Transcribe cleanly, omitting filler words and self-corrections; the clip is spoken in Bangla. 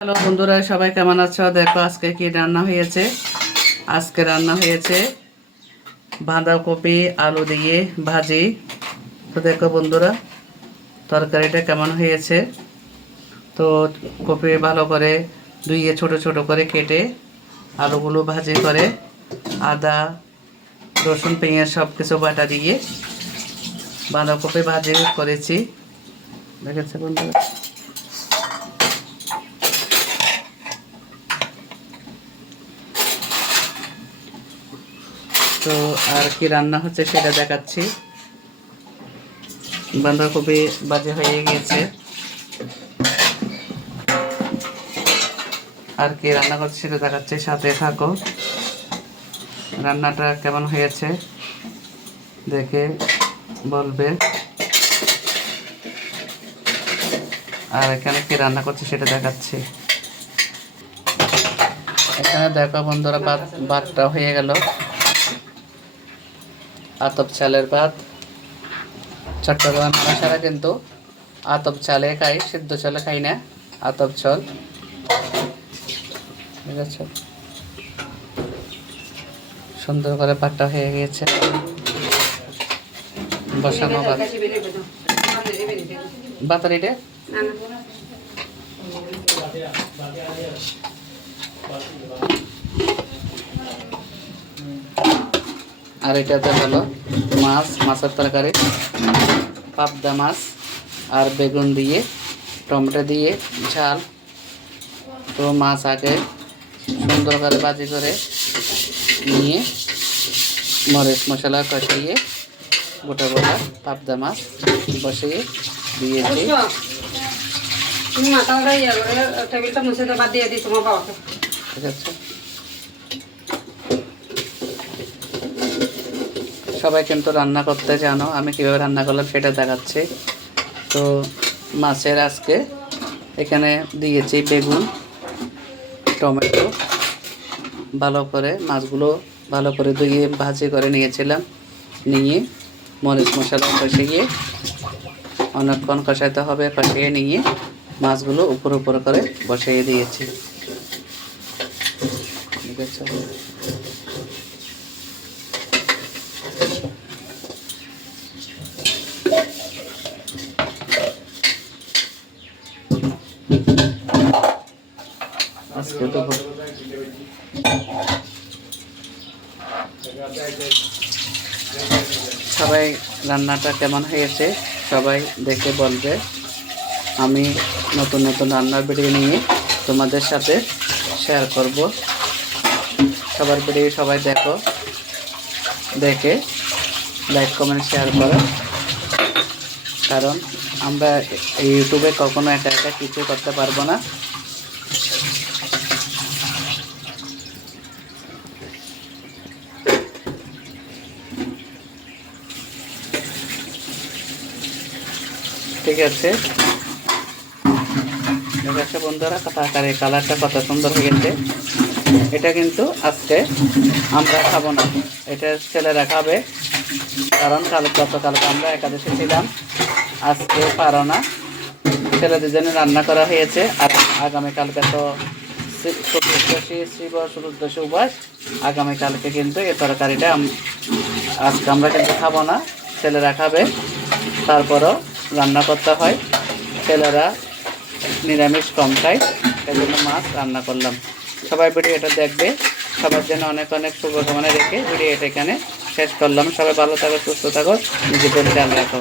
হ্যালো বন্ধুরা, সবাই কেমন আছো? দেখো আজকে কি রান্না হয়েছে। আজকে রান্না হয়েছে বাঁধাকপি আলু দিয়ে ভাজি। তো দেখো বন্ধুরা, তরকারিটা কেমন হয়েছে। তো কপি ভালো করে ধুয়ে ছোট ছোট করে কেটে আলুগুলো ভাজি করে আদা রসুন পেঁয়াজ সব কিছু বাটা দিয়ে বাঁধাকপি ভাজি করেছি। দেখেছে বন্ধুরা। তো আর কি রান্না হচ্ছে সেটা দেখাচ্ছি। বাঁধাকপি ভাজি হয়ে গেছে। আর কি রান্না করছে সেটা দেখাচ্ছি, সাথে থাকো। রান্নাটা কেমন হয়েছে দেখে বলবে। আর এখানে কি রান্না করছে সেটা দেখাচ্ছি। এখানে দেখো বন্ধুরা, ভাতটা হয়ে গেল। আতপ চালের ভাত। চট্টগ্রাম মানুষেরা কিন্তু আতপ চালে খাই, সিদ্ধ চালে খাই না, আতপ চাল। ঠিক আছে, সুন্দর করে ভাতটা হয়ে গিয়েছে। বসানো ভাত বাতারিটে আর এটাতে হলো মাছের তরকারি, পাবদা মাছ আর বেগুন দিয়ে টমেটো দিয়ে ঝাল। তো মাছ আগে সুন্দর করে ভাজি করে নিয়ে মরিচ মশলা কষিয়ে গোটা গোটা পাবদা মাছ বসিয়ে দিয়েছি। ঠিক আছে, সবাই কিন্তু রান্না করতে জানো, আমি কীভাবে রান্না করলাম সেটা দেখাচ্ছি। তো মাছের আজকে এখানে দিয়েছি বেগুন টমেটো। ভালো করে মাছগুলো ভালো করে ধুয়ে ভাজি করে নিয়েছিলাম, নিয়ে মরিচ মশলা কষিয়ে অনেকক্ষণ কষাতে হবে, কষিয়ে নিয়ে মাছগুলো উপর উপর করে বসিয়ে দিয়েছি। ঠিক আছে, আজকে তো সবাই রান্নাটা কেমন হয়েছে সবাই দেখে বলবে। আমি নতুন নতুন রান্নার ভিডিও নিয়ে তোমাদের সাথে শেয়ার করব। সবার ভিডিও সবাই দেখো, দেখে লাইক কমেন্ট শেয়ার করো। কারণ আমরা ইউটিউবে কখনো একা একা কিছু করতে পারবো না। ঠিক আছে, ঠিক আছে বন্ধুরা, তরকারি কালারটা কত সুন্দর হয়ে গেছে। এটা কিন্তু আজকে আমরা খাবো না, এটা ছেলেরা খাবে। কারণ গতকালকে আমরা একাদশী ছিলাম, আজকে পারো না। ছেলেদের জন্য রান্না করা হয়েছে। আর আগামীকালকে তো চতুর্দশী উপবাস। আগামীকালকে কিন্তু এই তরকারিটা আজকে আমরা কিন্তু খাবো না, ছেলেরা খাবে। তারপরও রান্না করতে হয়, ছেলেরা নিরামিষ কম খায়, এই জন্য মাছ রান্না করলাম। সবাই ভিডিওটা দেখবে। সবার জন্য অনেক অনেক শুভকামনা রেখে ভিডিওটা এখানে শেষ করলাম। সবাই ভালো থাকো, সুস্থ থাকো, নিজেদের খেয়াল রাখো।